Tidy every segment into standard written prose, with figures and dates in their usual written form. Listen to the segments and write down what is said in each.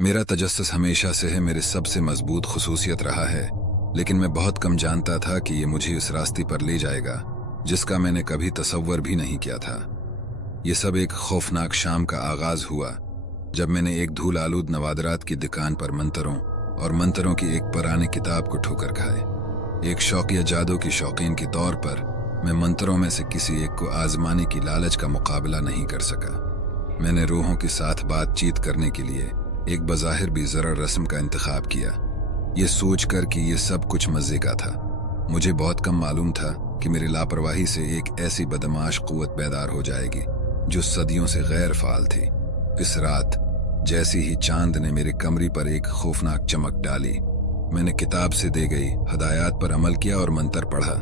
मेरा तजस्सुस हमेशा से है मेरे सबसे मजबूत खुसूसियत रहा है, लेकिन मैं बहुत कम जानता था कि ये मुझे उस रास्ते पर ले जाएगा जिसका मैंने कभी तसव्वुर भी नहीं किया था। ये सब एक खौफनाक शाम का आगाज हुआ जब मैंने एक धूल आलूद नवादरात की दुकान पर मंतरों की एक पुरानी किताब को ठोकर खाए। एक शौकिया जादू की शौकीन के तौर पर मैं मंतरों में से किसी एक को आजमाने की लालच का मुकाबला नहीं कर सका। मैंने रूहों के साथ बातचीत करने के लिए एक बज़ाहिर भी ज़रा रस्म का इंतखाब किया, ये सोचकर कि ये सब कुछ मज़े का था। मुझे बहुत कम मालूम था कि मेरी लापरवाही से एक ऐसी बदमाश क़ुव्वत पैदा हो जाएगी जो सदियों से गैर फ़ाल थी। इस रात जैसी ही चांद ने मेरे कमरे पर एक खौफनाक चमक डाली, मैंने किताब से दी गई हदायत पर अमल किया और मंतर पढ़ा।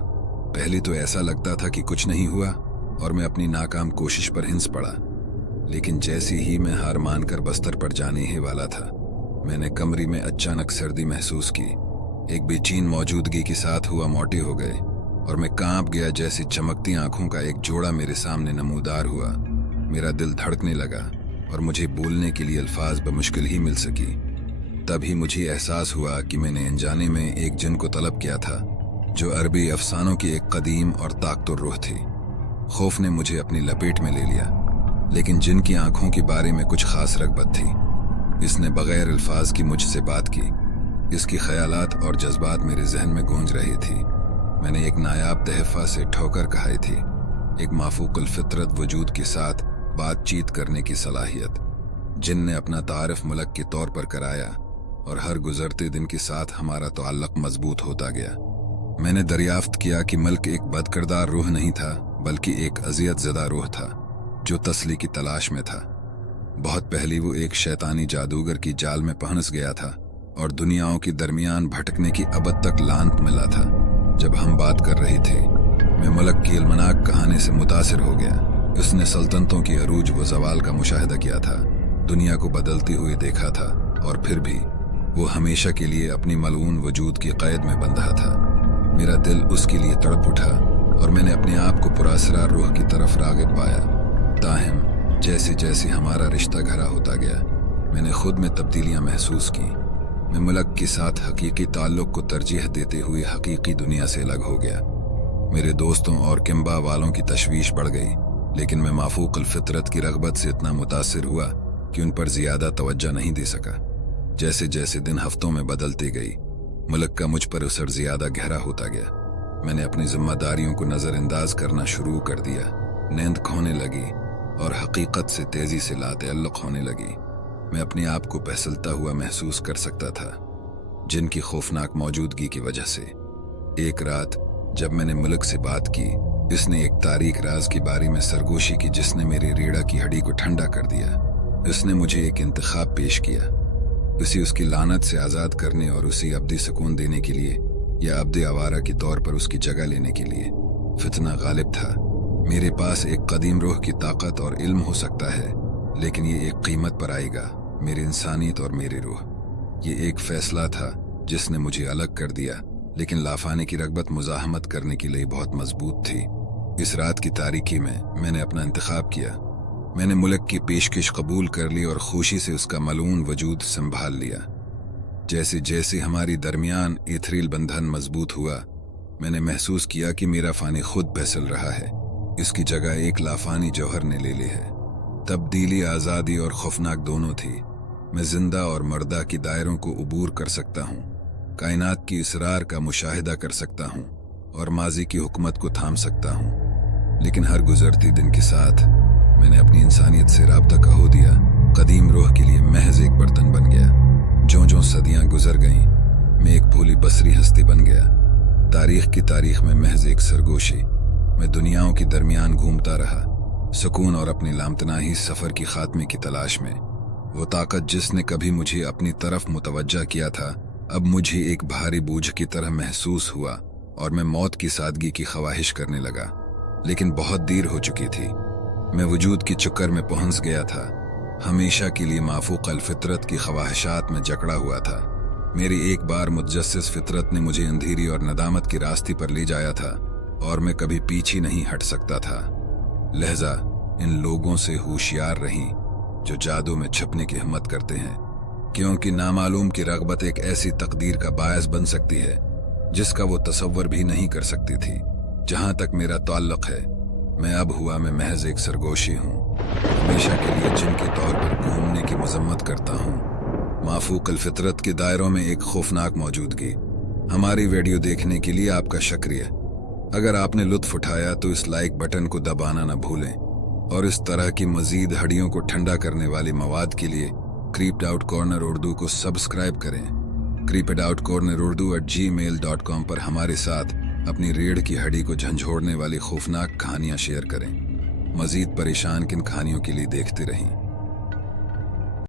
पहले तो ऐसा लगता था कि कुछ नहीं हुआ और मैं अपनी नाकाम कोशिश पर हिंस पड़ा, लेकिन जैसे ही मैं हार मानकर बस्तर पर जाने ही वाला था, मैंने कमरे में अचानक सर्दी महसूस की। एक बेचैन मौजूदगी के साथ हुआ मोटे हो गए और मैं कांप गया जैसे चमकती आंखों का एक जोड़ा मेरे सामने नमूदार हुआ। मेरा दिल धड़कने लगा और मुझे बोलने के लिए अल्फाज बमुश्किल ही मिल सकी। तभी मुझे एहसास हुआ कि मैंने अनजाने में एक जिन को तलब किया था जो अरबी अफसानों की एक कदीम और ताकतुर रूह थी। खौफ ने मुझे अपनी लपेट में ले लिया, लेकिन जिन की आंखों के बारे में कुछ खास रगबत थी। इसने बगैर अल्फाज की मुझसे बात की। इसकी ख्यालात और जज्बात मेरे जहन में गूंज रही थी। मैंने एक नायाब तहफ़ा से ठोकर खाई थी, एक माफूकुल फितरत वजूद के साथ बातचीत करने की सलाहियत। जिन ने अपना तारफ मुल्क के तौर पर कराया और हर गुजरते दिन के साथ हमारा ताल्लुक मजबूत होता गया। मैंने दरियाफ्त किया कि मल्क एक बदकिरदार रूह नहीं था, बल्कि एक अजियत ज़दा रूह था जो तसली की तलाश में था। बहुत पहले वो एक शैतानी जादूगर की जाल में पहुंच गया था और दुनियाओं के दरमियान भटकने की अबद तक लांत मिला था। जब हम बात कर रहे थे, मैं मुल्क की इल्मनाक कहानी से मुतासिर हो गया। उसने सल्तनतों की अरूज व जवाल का मुशाहिदा किया था, दुनिया को बदलती हुई देखा था, और फिर भी वो हमेशा के लिए अपनी मलऊन वजूद की कैद में बंधा था। मेरा दिल उसके लिए तड़प उठा और मैंने अपने आप को पुरासरार रूह की तरफ राग़िब पाया। ताहम जैसे जैसे हमारा रिश्ता गहरा होता गया, मैंने खुद में तब्दीलियां महसूस की। मैं मुल्क के साथ हकीकी ताल्लुक को तरजीह देते हुए हकीकी दुनिया से अलग हो गया। मेरे दोस्तों और किम्बा वालों की तशवीश बढ़ गई, लेकिन मैं माफूकुल फितरत की रग़बत से इतना मुतासिर हुआ कि उन पर ज़्यादा तवज्जो नहीं दे सका। जैसे जैसे दिन हफ्तों में बदलती गई, मुल्क का मुझ पर असर ज़्यादा गहरा होता गया। मैंने अपनी जिम्मेदारियों को नज़रअंदाज करना शुरू कर दिया। नींद खोने लगी और हकीकत से तेजी से लातअल्लुक़ होने लगी। मैं अपने आप को बहसलता हुआ महसूस कर सकता था, जिनकी खौफनाक मौजूदगी की वजह से। एक रात जब मैंने मुल्क से बात की, इसने एक तारीख राज के बारे में सरगोशी की जिसने मेरी रीढ़ा की हड्डी को ठंडा कर दिया। उसने मुझे एक इंतखाब पेश किया, उसे उसकी लानत से आज़ाद करने और उसे अब्दी सुकून देने के लिए या अब्द आवारा के तौर पर उसकी जगह लेने के लिए। फितना गालिब था। मेरे पास एक कदीम रूह की ताकत और इल्म हो सकता है, लेकिन ये एक कीमत पर आएगा, मेरी इंसानियत और मेरी रूह। ये एक फैसला था जिसने मुझे अलग कर दिया, लेकिन लाफाने की रग़बत मुज़ाहमत करने के लिए बहुत मजबूत थी। इस रात की तारीकी में मैंने अपना इंतखाब किया। मैंने मुल्क की पेशकश कबूल कर ली और खुशी से उसका मलून वजूद संभाल लिया। जैसे जैसे हमारी दरमियान इथरील बंधन मजबूत हुआ, मैंने महसूस किया कि मेरा फ़ानी खुद बहसल रहा है, इसकी जगह एक लाफानी जौहर ने ले ली है। तब्दीली, आज़ादी और खौफनाक दोनों थी। मैं जिंदा और मर्दा की दायरों को उबूर कर सकता हूँ, कायनात की इसरार का मुशाहिदा कर सकता हूँ और माजी की हुकूमत को थाम सकता हूँ। लेकिन हर गुजरती दिन के साथ मैंने अपनी इंसानियत से राब्ता खो दिया। कदीम रूह के लिए महज एक बर्तन बन गया। ज्यों ज्यों सदियां गुजर गईं, मैं एक भूली बसरी हस्ती बन गया। तारीख की तारीख में महज एक सरगोशी। मैं दुनियाओं के दरमियान घूमता रहा, सुकून और अपनी लामतनाही सफ़र की खात्मे की तलाश में। वो ताकत जिसने कभी मुझे अपनी तरफ मुतवज्जा किया था, अब मुझे एक भारी बोझ की तरह महसूस हुआ और मैं मौत की सादगी की ख्वाहिश करने लगा। लेकिन बहुत देर हो चुकी थी। मैं वजूद की चक्कर में पहुंच गया था, हमेशा के लिए माफूक़ल फितरत की ख्वाहिशात में जकड़ा हुआ था। मेरी एक बार मुतजस्सिस फितरत ने मुझे अंधेरी और नदामत के रास्ते पर ले जाया था और मैं कभी पीछे नहीं हट सकता था। लहजा इन लोगों से होशियार रहीं जो जादू में छुपने की हिम्मत करते हैं। क्योंकि नामालूम की रग़बत एक ऐसी तकदीर का बायस बन सकती है जिसका वो तसव्वुर भी नहीं कर सकती थी। जहां तक मेरा ताल्लुक है, मैं अब हुआ में महज एक सरगोशी हूँ, हमेशा के लिए जिन के तौर पर घूमने की मजम्मत करता हूँ। माफूक फितरत के दायरों में एक खौफनाक मौजूदगी। हमारी वीडियो देखने के लिए आपका शुक्रिया। अगर आपने लुत्फ उठाया तो इस लाइक बटन को दबाना न भूलें और इस तरह की मजीद हड्डियों को ठंडा करने वाली मवाद के लिए क्रीप्ड आउट कॉर्नर उर्दू को सब्सक्राइब करें। creepedoutcornerurdu@gmail.com पर हमारे साथ अपनी रीढ़ की हड्डी को झंझोड़ने वाली खौफनाक कहानियां शेयर करें। मजीद परेशान किन कहानियों के लिए देखते रहें।